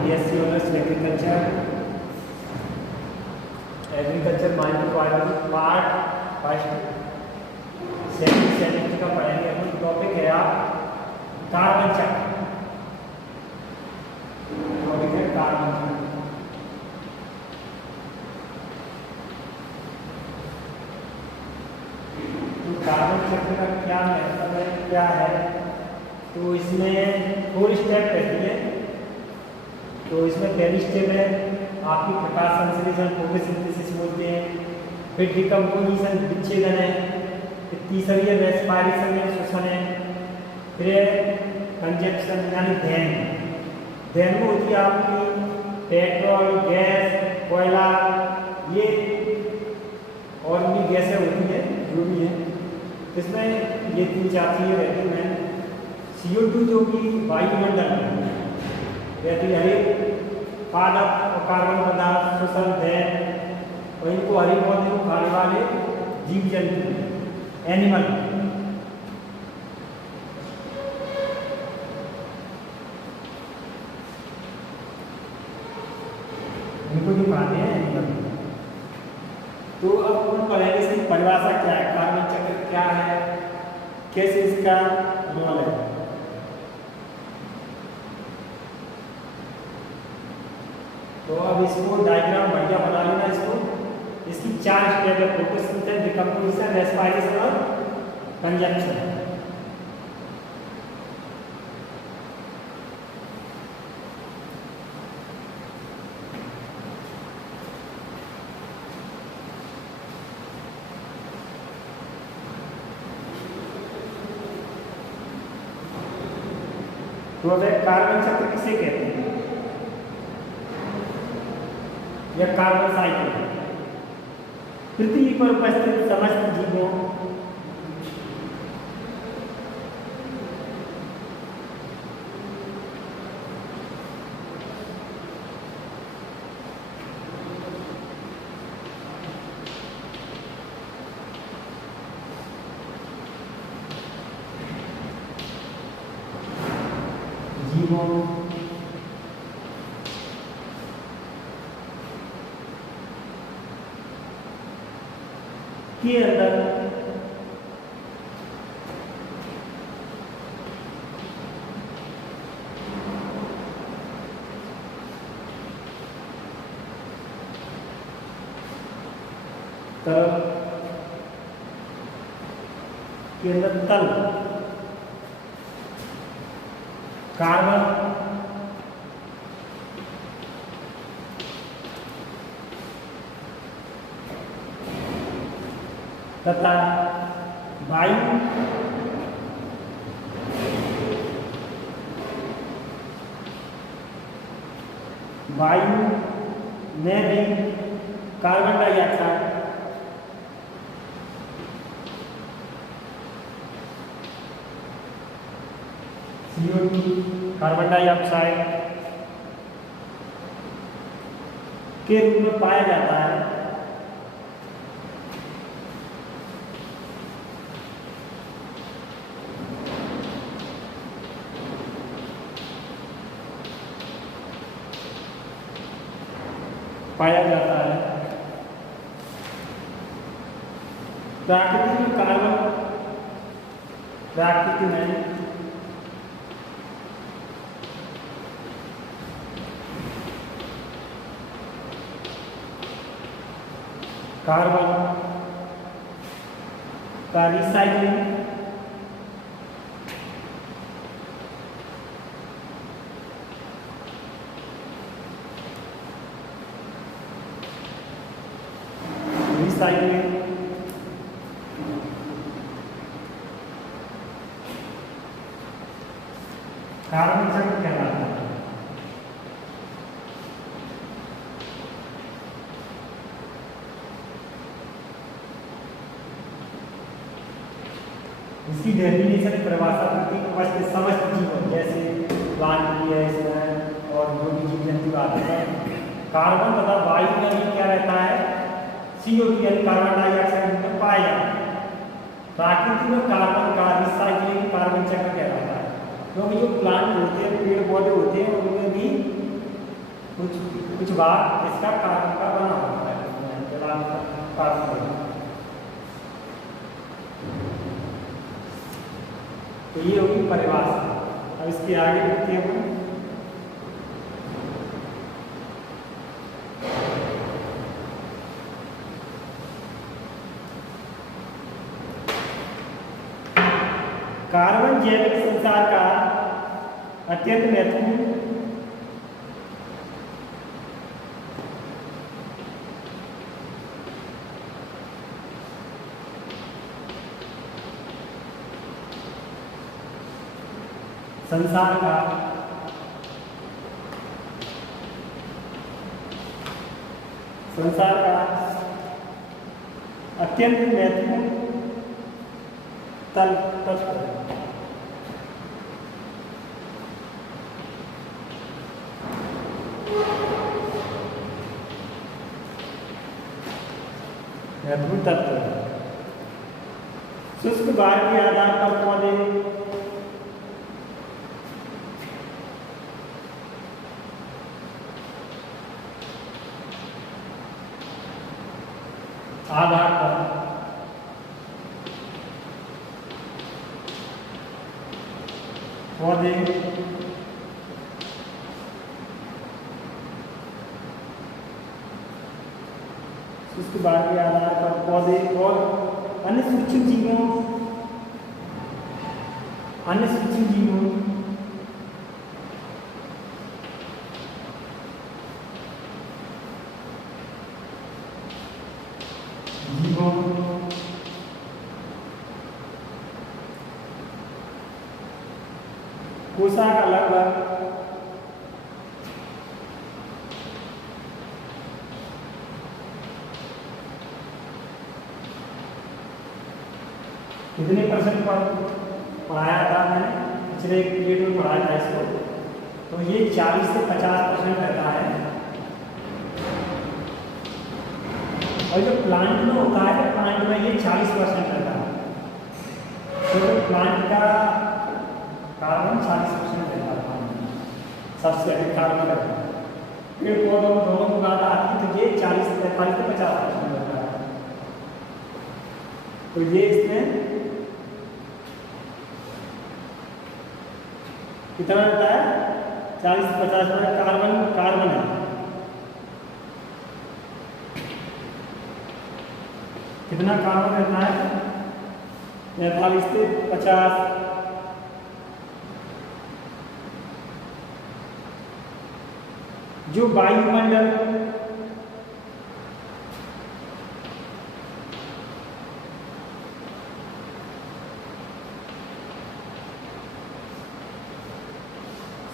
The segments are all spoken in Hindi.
BSc honours agriculture microbiology part first second semester का पढ़ेंगे। अपन टॉपिक है आप कार्बन चक्र। टॉपिक है कार्बन चक्र। तो कार्बन चक्र का क्या मतलब है, क्या है? तो इसमें 4 स्टेप रहती है। तो इसमें पहली स्टेप है आपकी प्रकाश संश्लेषण, फोटोसिंथेसिस बोलते हैं। फिर डिकम्पोजिशन, विच्छेदन है। फिर तीसरी है रेस्पिरेशन है, श्वसन है। फिर कंजप्शन यानी दहन में होती है आपकी पेट्रोल, गैस, कोयला, ये और भी गैसें होती हैं जो भी है। इसमें ये 3-4 चीज़ें रहती हैं। CO2 जो कि वायुमंडल में रहती है, पादप और कार्बन पदार्थ, श्वसन, दहन, और इनको हरे पौधे को खाने वाले जीव जंतु एनिमल। इनको जो खाते हैं एनिमल। तो अब हम पढ़ेंगे इसकी परिभाषा क्या है, कार्बन चक्र क्या है, कैसे इसका रोल है। तो अब इसको डायग्राम बढ़िया बना लेना। इसकी 4 स्टेप है: फोटोसिंथेसिस, डिकम्पोजिशन, रेस्पिरेशन और कंजप्शन। तो अब कार्बन चक्र किसे कहते हैं, या कार्बन साइकिल? पृथ्वी पर उपस्थित समस्त जीवों के अंदर तल कार्बन तथा वायु में भी carbon dioxide CO2 carbon dioxide के रूप में पाया जाता है। प्राकृतिक में कार्बन, प्राकृतिक में कार्बन का रिसाइक्लिंग कार्बन चक्र कहलाता है। इसकी डेफिनेशन परिभाषा पृथ्वी समस्त जीवन जैसे प्लांट भी है इसमें और जो भी जीव जंतु आते हैं। कार्बन तथा वायु में भी क्या रहता है, CO2 यानी कार्बन डाइऑक्साइड में पाया जाता है। प्राकृतिक में कार्बन का रिसाइक्लिंग कार्बन चक्र कहलाता है, क्योंकि जो प्लांट होते हैं, पेड़ पौधे होते हैं, उनमें भी कुछ कुछ भाग इसका कार्बन का बना होता है, जलावन का कार्बन। तो ये होगी परिभाषा। अब इसके आगे देखते हैं हम। कार्बन जैविक संसार का अत्यंत महत्वपूर्ण संसार का अत्यंत महत्वपूर्ण तत्व है। महत्वपूर्ण तत्व है। शुष्क वायु के आधार पर पौधे आधार पर पौधे शुष्क वायु के आधार पर पौधे और अन्य सूक्ष्म जीवों कोसा का लगभग कितने % पर पढ़ाया था मैंने पिछले एक पीरियड में पढ़ाया था इसको। तो ये 40 से 50% रहता है। और जो प्लांट में होता है, प्लांट में ये 40% रहता है। तो प्लांट का कार्बन 40% रहता है, सबसे अधिक कार्बन रहता है। पेड़ पौधों दोनों की बात आती है तो ये 40 से 50% रहता है। तो ये इसमें कितना रहता है? 40 से 50% कार्बन है। कितना कार्बन रहता है? 45 से 50। जो वायुमंडल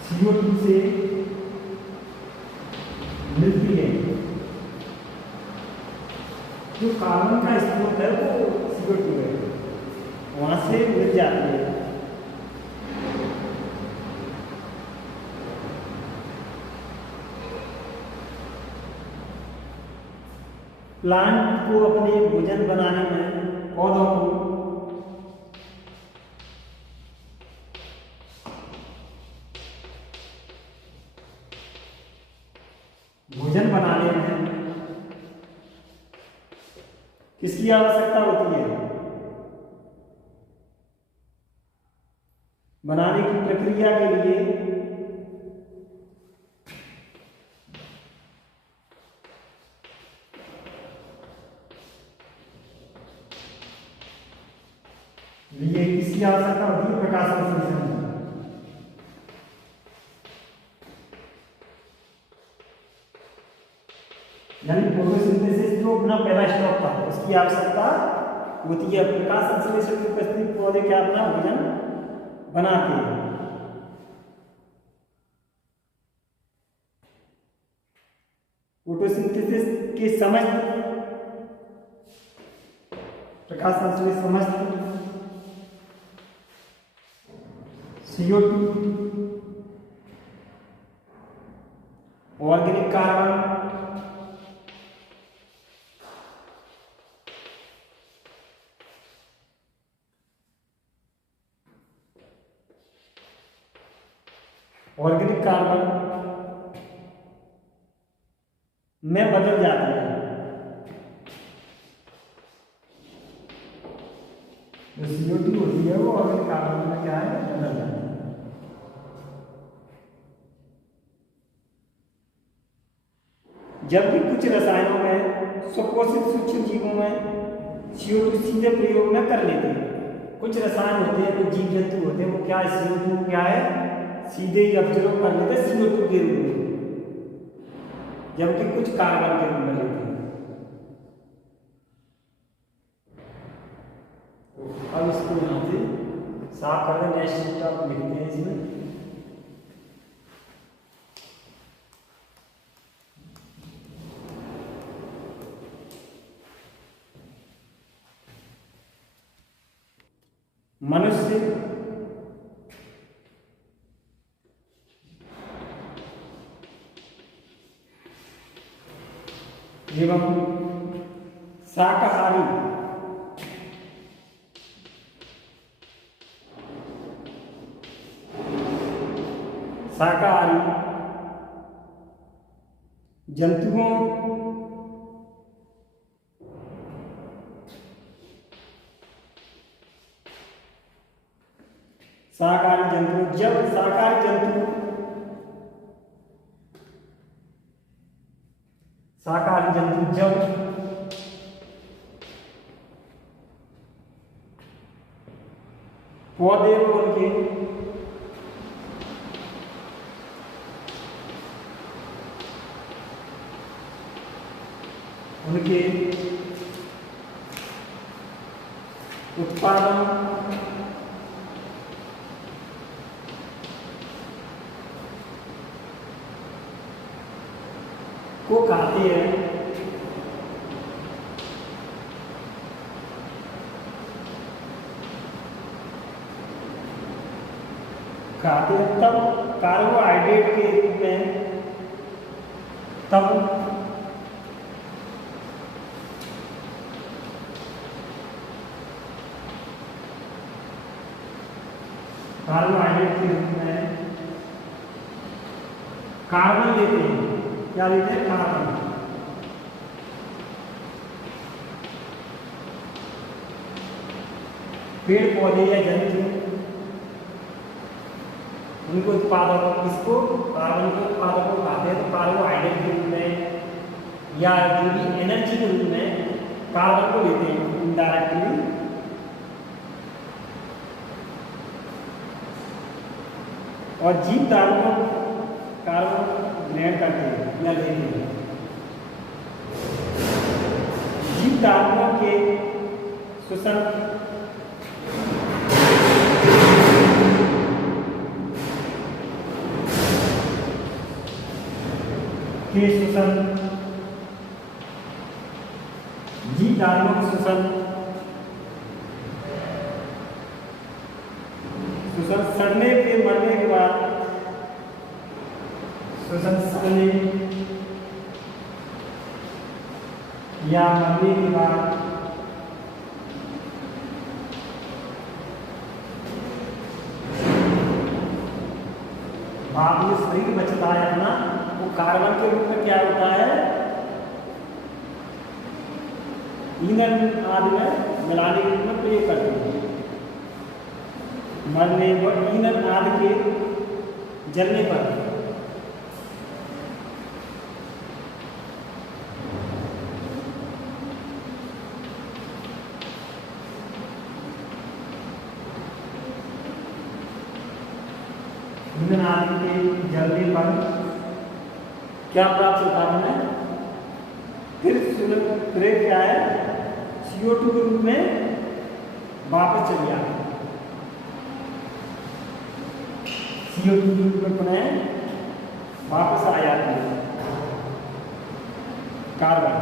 CO2 से मिलती है, जो कार्बन का स्रोत है वो CO2 है, वहां से मिल जाती है। प्लांट को अपने भोजन बनाने में पौधों को भोजन बनाने में किसकी आवश्यकता होती है? बनाने की प्रक्रिया के लिए किसकी आवश्यकता होती है? प्रकाश संश्लेषण। यानी फोटोसिंथेसिस जो अपना पहला स्टेप था उसकी आवश्यकता होती है। प्रकाश संश्लेषण की उपस्थिति पौधे क्या अपना भोजन बनाते हैं। फोटोसिंथेसिस के समस्त प्रकाश संश्लेषण समस्त CO2 ऑर्गेनिक कार्बन में बदल जाती है। जो CO2 होती है वो ऑर्गेनिक कार्बन में क्या है, बदल जाती है। जबकि कुछ रसायनों में स्वपोषित सूक्ष्म जीवों में CO2 सीधे प्रयोग न कर लेते हैं। कुछ रसायन होते हैं, कुछ जीव जंतु होते हैं, वो क्या है, CO2 क्या है, सीधे ही ऑब्जर्व कर लेते हैं CO2 के रूप में, जबकि कुछ कार्बन के रूप में लेते हैं। अब इसको यहाँ से साफ कर दें, नेक्स्ट टॉप लिखते हैं इसमें। मनुष्य एवं शाकाहारी जंतुओं जब शाकाहारी जंतु जब पौधे को उनके उत्पादन को खाते हैं, तब कार्बोहाइड्रेट के रूप में कार्बन लेते हैं। क्या लेते हैं, कार्बन। पेड़ पौधे या जंतु उनको उत्पादक, इसको कार्बन के उत्पादक को खाते हैं, तो कार्बोहाइड्रेट के रूप में या जो भी एनर्जी के रूप में कार्बन को लेते हैं इनडायरेक्टली। और जीव धारकों कार्बन ग्रहण करते हैं या लेते हैं। जीव धारकों के शोषण जीव धारकों के शोषण सड़ने के मरने के बाद या मरने के बाद बाद में शरीर बचता है अपना, वो कार्बन के रूप में क्या होता है, ईंधन आदि में मिलाने के रूप में प्रयोग करते हैं। मरने पर ईंधन आदि के जलने पर ईंधन आदि के जलने पर क्या प्राप्त होता है, फिर क्या है, CO2 के रूप में वापस चली जाती है। CO2 के रूप में पुनः वापस आ जाती है कार्बन।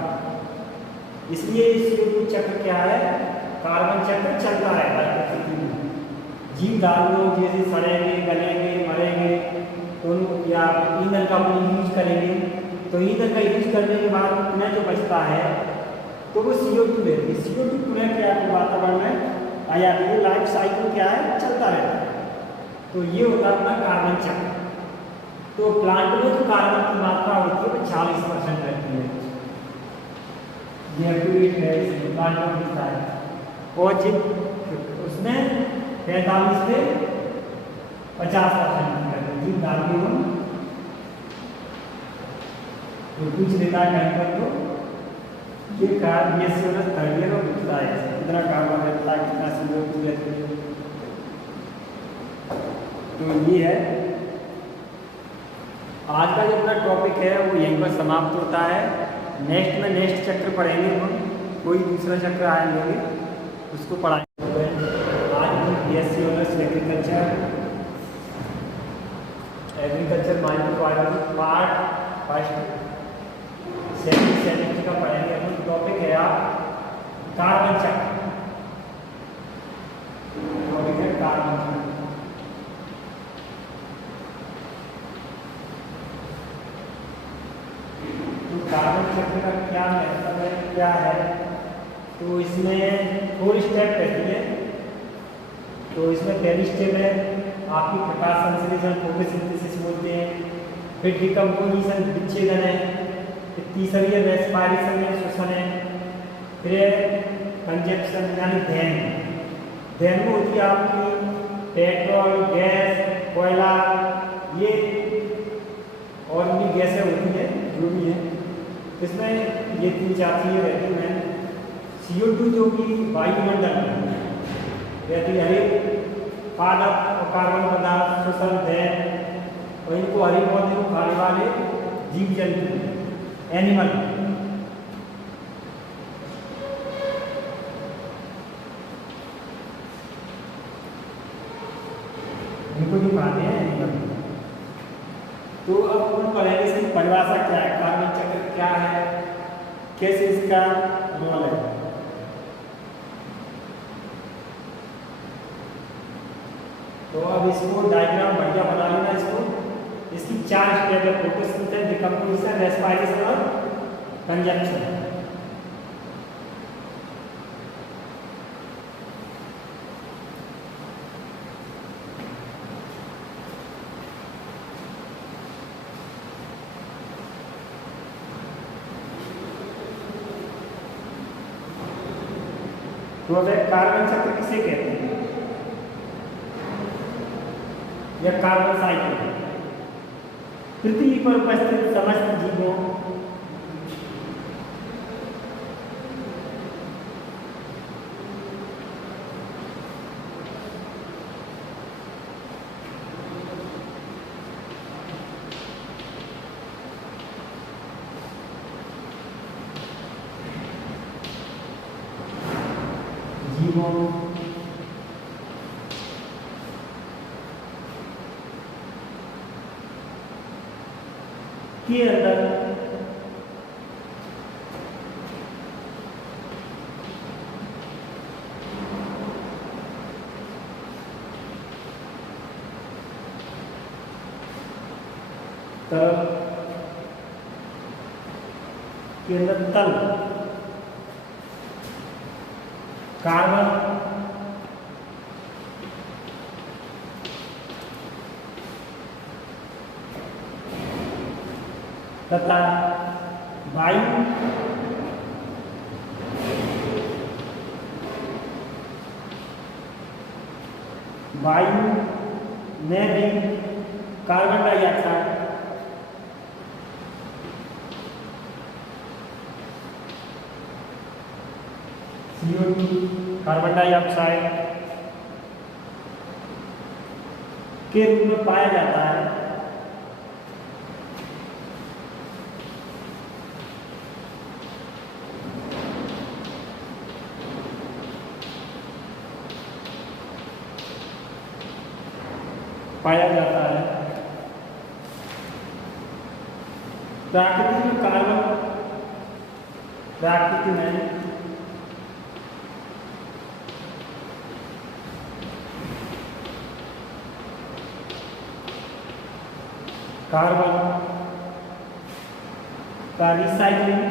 इसलिए CO2 चक्र क्या है, कार्बन चक्र चलता रहता है प्रकृति में। जीव धारकों जैसे सड़ेंगे, गलेंगे, मरेंगे, तो या ईंधन का यूज करेंगे, तो ईंधन का यूज करने के बाद पुनः जो बचता है तो वो CO2 लेती है। CO2 पुनः क्या है, वातावरण में आ जाती है। लाइफ साइकिल क्या है, चलता रहता है। तो ये होता है अपना कार्बन चक्र। तो प्लांट में जो कार्बन की मात्रा होती है वो 40% रहती है, ये एक्यूरेट है, इसमें प्लांट में मिलता है। और उसमें 45 से 50% रहती है। जिन डालती हूँ तो कुछ देता है कहीं पर, तो ये कार्बन ये सूरज थर्ड ईयर में मिलता है, कितना कार्बन रहता है, कितना CO2 रहती है। तो ये है आज का जो अपना टॉपिक है वो यहीं पर समाप्त होता है। नेक्स्ट में नेक्स्ट चक्र पढ़ेंगे हम, कोई दूसरा चक्र आएंगे उसको पढ़ाएंगे। आज हम BSc honours agriculture microbiology part first second semester का पढ़ेंगे। हम टॉपिक है आप कार्बन चक्र, टॉपिक है कार्बन चक्र। कार्बन चक्र का क्या मतलब है, क्या है, तो इसमें 4 स्टेप रहती है। तो इसमें पहली स्टेप है आपकी प्रकाश संश्लेषण, फोटोसिंथेसिस बोलते हैं। फिर डिकम्पोजिशन, विच्छेदन है। फिर तीसरी है रेस्पिरेशन है, श्वसन है। फिर कंजप्शन यानी दहन में होती है आपकी पेट्रोल, गैस, कोयला, ये और भी गैसें होती हैं जो भी है। इसमें ये 3-4 चीज़ें रहती हैं। CO2 जो कि वायुमंडल में रहती है, पादप और कार्बन पदार्थ, श्वसन, दहन, और इनको हरे पौधे को खाने वाले जीव जंतु, एनिमल, इनको जो खाते हैं एनिमल। तो अब हम पढ़ेंगे इसकी परिभाषा क्या है, कार्बन चक्र क्या है, कैसे इसका रोल है। तो अब इसको डायग्राम बढ़िया बना लेना। इसकी 4 स्टेप है, फोटोसिंथेसिस, डिकम्पोजिशन, रेस्पिरेशन और कंजप्शन। तो अब कार्बन चक्र किसे कहते हैं, या कार्बन साइकिल। पृथ्वी पर उपस्थित समस्त जीवों के अंदर तरल के अंदर तल कार्बन तथा वायु में भी carbon dioxide CO2 carbon dioxide के रूप में पाया जाता है। प्राकृतिक में कार्बन, प्राकृतिक में कार्बन का रिसाइक्लिंग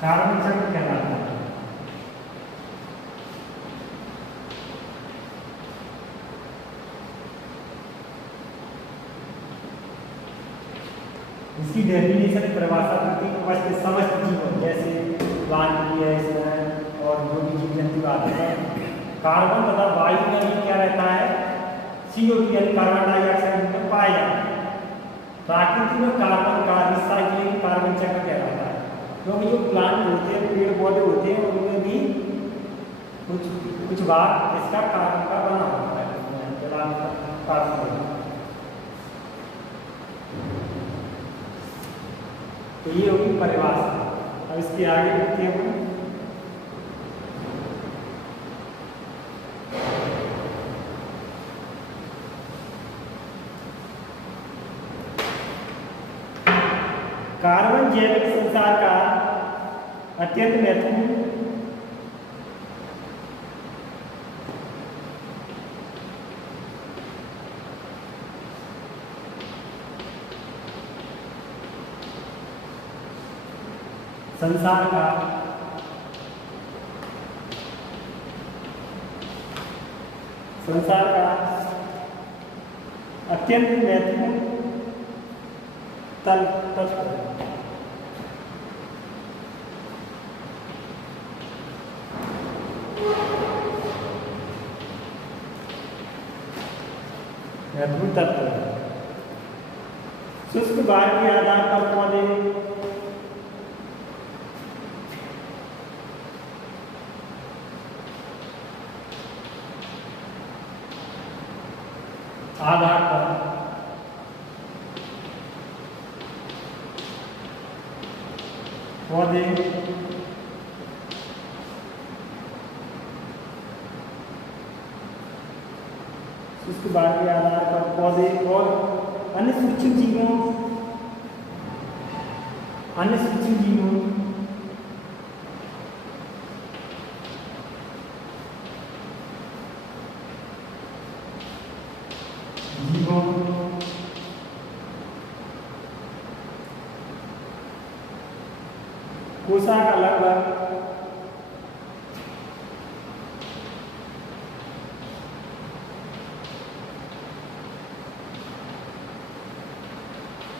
कार्बन चक्र कहलाता है। इसकी डेफिनेशन परिभाषा करती है समस्त जीवन, जैसे प्लांट भी है इसमें और जो भी जीव जंतु आते हैं। कार्बन तथा वायु में क्या रहता है, CO2 यानी कार्बन डाइऑक्साइड में पाया जाता है। प्राकृतिक में कार्बन का हिस्सा ये कार्बन चक्र कहलाता है, क्योंकि जो प्लांट होते हैं, पेड़ पौधे होते हैं, उनमें भी कुछ भाग इसका कार्बन का बना होता है, कार्बन। तो ये होगी परिभाषा। अब इसके आगे देखते हैं हम। कार्बन जैविक संसार का अत्यंत महत्वपूर्ण संसार का अत्यंत महत्वपूर्ण तत्व है। महत्वपूर्ण तत्व है। शुष्क वायु के आधार पर पौधे आधार पर पौधे शुष्क वायु के आधार पर पौधे और अन्य सूक्ष्म जीवों कोसा का लगभग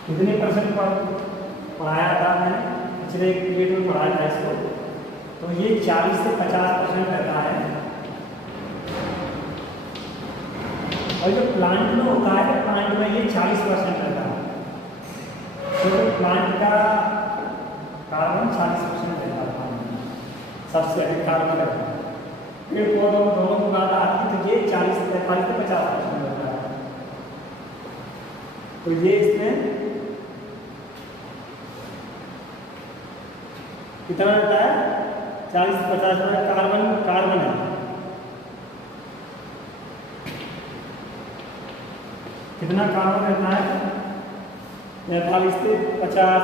कितने % पर पढ़ाया था मैंने, पिछले पीरियड में पढ़ाया था इसको। तो ये 40 से 50% रहता है। और जो प्लांट में होता है, प्लांट में ये 40% रहता है। तो प्लांट का कार्बन 40% रहता है, सबसे अधिक कार्बन रहता है। पेड़ पौधों में दोनों की बात आती है तो ये 40 से 50% रहता है। तो ये इसमें कितना रहता है, 40 से 50% कार्बन है। कितना कार्बन रहता है, 45 से 50।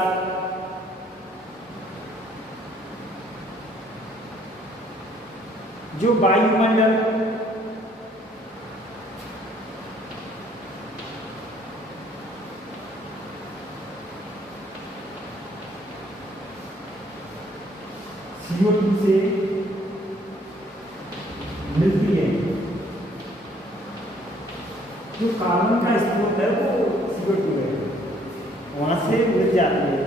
जो वायुमंडल CO2 से मिलती है, जो कार्बन का स्रोत है वो CO2 है, वहां से मिल जाती है।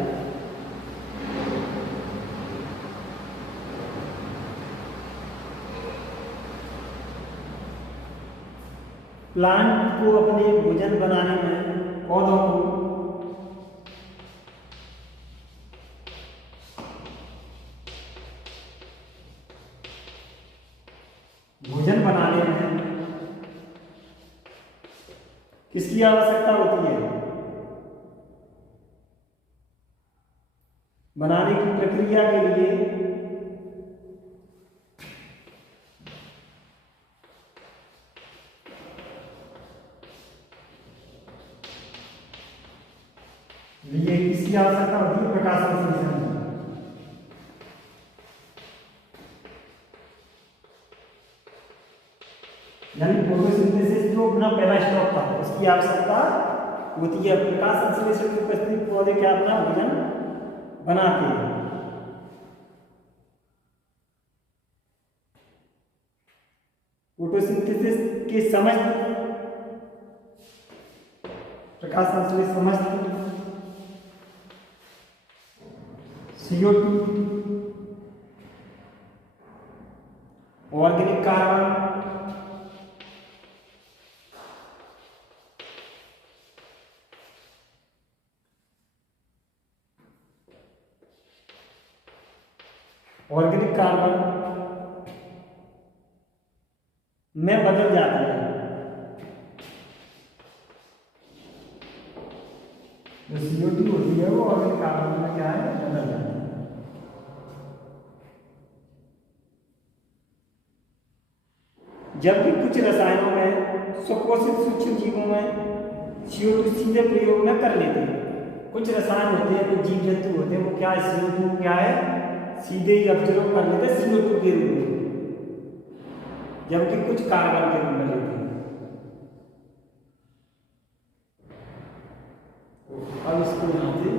प्लांट को अपने भोजन बनाने में, पौधों को भोजन बनाने में किसकी आवश्यकता होती है, बनाने की प्रक्रिया के लिए किसकी आवश्यकता होती है, प्रकाश संश्लेषण। यानी फोटोसिंथेसिस जो अपना पहला स्टॉप था उसकी आवश्यकता होती है। प्रकाश संश्लेषण की उपस्थिति पौधे क्या अपना भोजन बनाते हैं। फोटोसिंथेसिस के समस्त प्रकाश संश्लेषण समस्त CO2 ऑर्गेनिक कार्बन में बदल जाता है। जो CO2 होती है वो ऑर्गेनिक कार्बन में क्या है, बदल जाती है। जबकि कुछ रसायनों में स्वकोशित सूक्ष्म जीवों में CO2 सीधे प्रयोग न कर लेते हैं। कुछ रसायन होते हैं, कुछ जीव जंतु होते हैं, वो क्या है, CO2 क्या है, सीधे ही ऑब्जर्व कर लेते हैं CO2 के रूप में, जबकि कुछ कार्बन के रूप में लेते हैं। अब इसको यहाँ से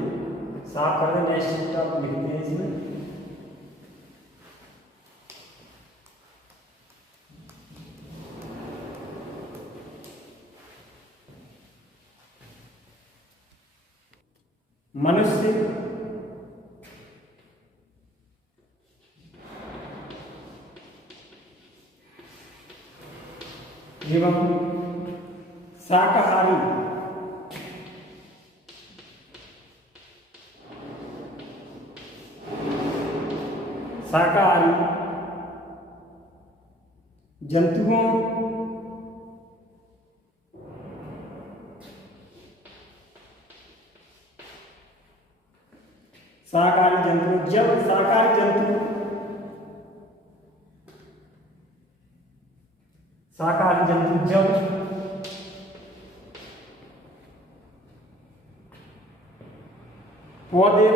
साफ कर दें, नेक्स्ट टॉप लिखते हैं इसमें। मनुष्य एवं शाकाहारी जंतुओं जब शाकाहारी जंतु जब पौधे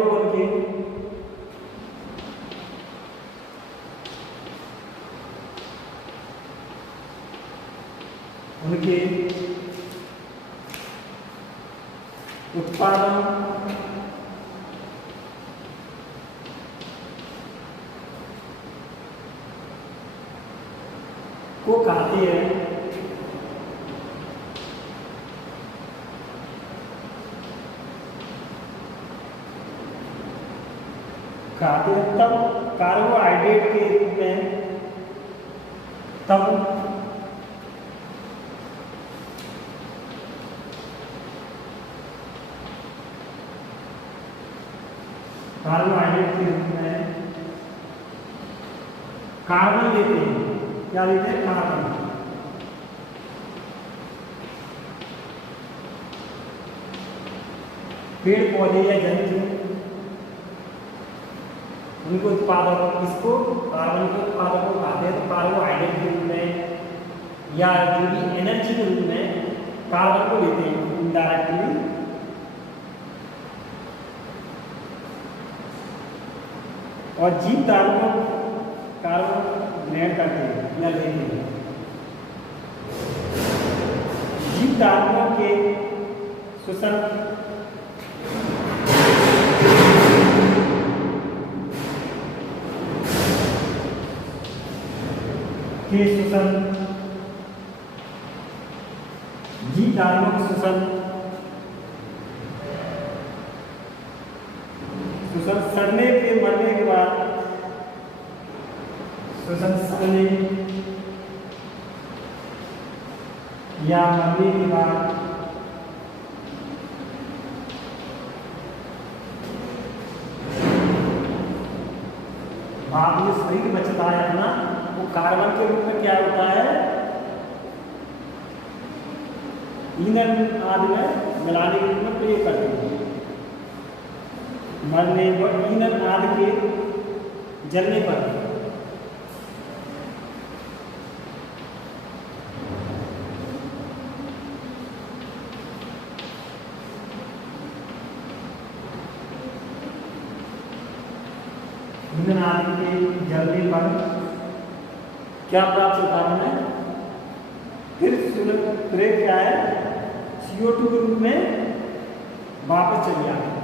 उनके उत्पादन को खाते हैं, तब कार्बोहाइड्रेट के रूप में कार्बन लेते हैं। क्या लेते हैं, कार्बन। पेड़ पौधे या जंतु उनको उत्पादक किसको, कार्बन के उत्पादक को खाते हैं, तो कार्बोहाइड्रेट के रूप में या जो भी एनर्जी के रूप में कार्बन को लेते हैं इनडायरेक्टली। और जीव धारकों कार्बन ग्रहण करते हैं या लेते हैं। जीव धारकों के शोषण जीव धारकों के शोषण सड़ने के मरने के बाद सड़ने या मरने के बाद बाद में शरीर बचता है अपना, वो कार्बन के रूप में क्या होता है, ईंधन आदि में मिलाने के रूप में प्रयोग करते हैं। मरने पर ईंधन आदि के जलने पर ईंधन आदि के जलने पर क्या प्राप्त होता है, फिर सूर्य क्या है CO2 के रूप में वापस चली आती है,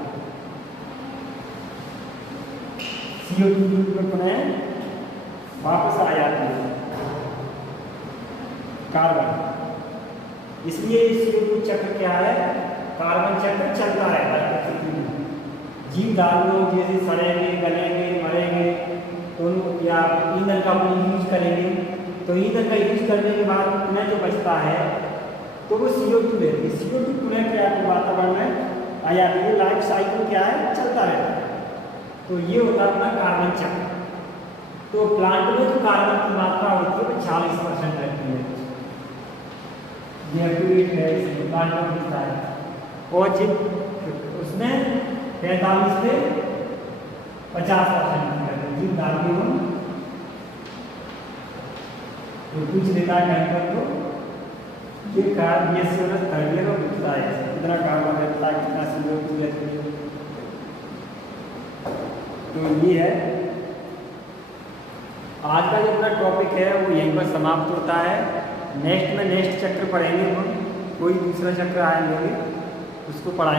CO2 के रूप में पुनः वापस आ जाती है कार्बन। इसलिए CO2 चक्र क्या है, कार्बन चक्र चलता रहता है पृथ्वी में। जीव धातु जैसे सड़ेंगे, गलेंगे, मरेंगे तो या ईंधन का यूज करेंगे, तो ईंधन का यूज करने के बाद पुनः जो बचता है तो वो CO2 है। CO2 पुनः क्या है वातावरण में आ जाती है, लाइफ साइकिल क्या है चलता रहता है। तो ये होता है अपना कार्बन चक्र। तो प्लांट में जो कार्बन की मात्रा होती है वो 40% रहती है, ये एक्यूरेट है, इसमें प्लांट में मिलता है। और उसमें 45 से 50% जीव धातु तो कुछ देता है कहीं पर, तो ये कार्बन ये सूरज थर्ड को पूछता है कितना कार्बन रहता है, कितना CO2 रहती है। तो ये है आज का जो अपना टॉपिक है वो यहीं पर समाप्त होता है। नेक्स्ट में नेक्स्ट चक्र पढ़ेंगे हम, कोई दूसरा चक्र आएंगे उसको पढ़ाएंगे।